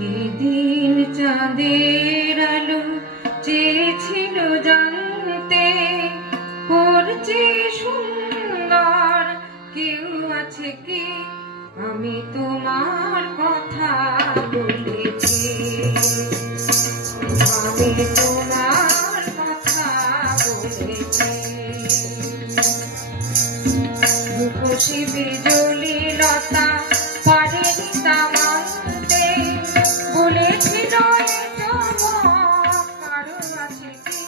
সেদিন চাঁদের আলো চেয়েছিল জানতে, ওর চেয়ে সুন্দর কেউ আছে কি? আমি তোমার কথা বলেছি, আমি তোমার কথা বলেছি। রূপসী বিজলি লতা পারেনি তা মানতে, বলেছিল কারো আছে কি?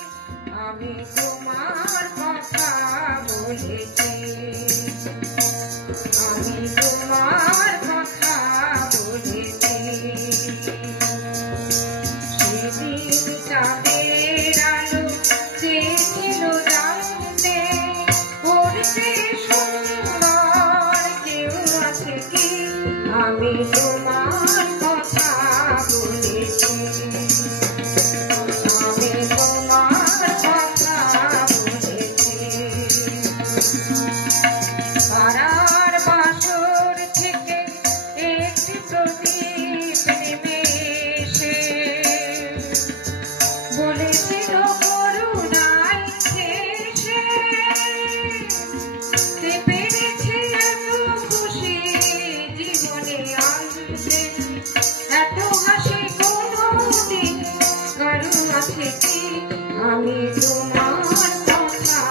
আমি তোমার কথা বলেছি, আমি তোমার কথা বলেছি। সেদিন চাঁদের আলো চেয়েছিল জানতে, ওর চেয়ে সুন্দর কেউ আছে কি? আমি তোমার কথা বলেছি, আমি তোমার কথা বলেছি। পাড়ার বাসর থেকে একটি প্রদীপ নেমে এসে বলেছিল করুণায় হেসে, পেরেছে এত খুশি জীবনে আনতে, এত হাসি কোনোদিন কারো আছে কি? আমি তোমার কথা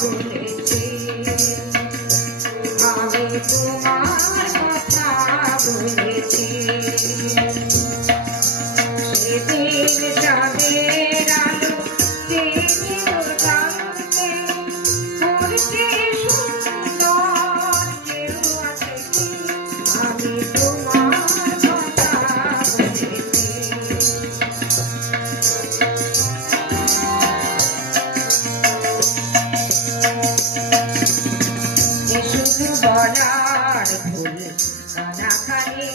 বলেছি, আমি তোমার কথা বলেছি। সেদিন চাঁদের আলো চেয়েছিল জানতে, ওর চেয়ে সুন্দর কেউ আছে কি? আমি তোমার কথা বলেছি। শুধু বলার ভুল কানাখানি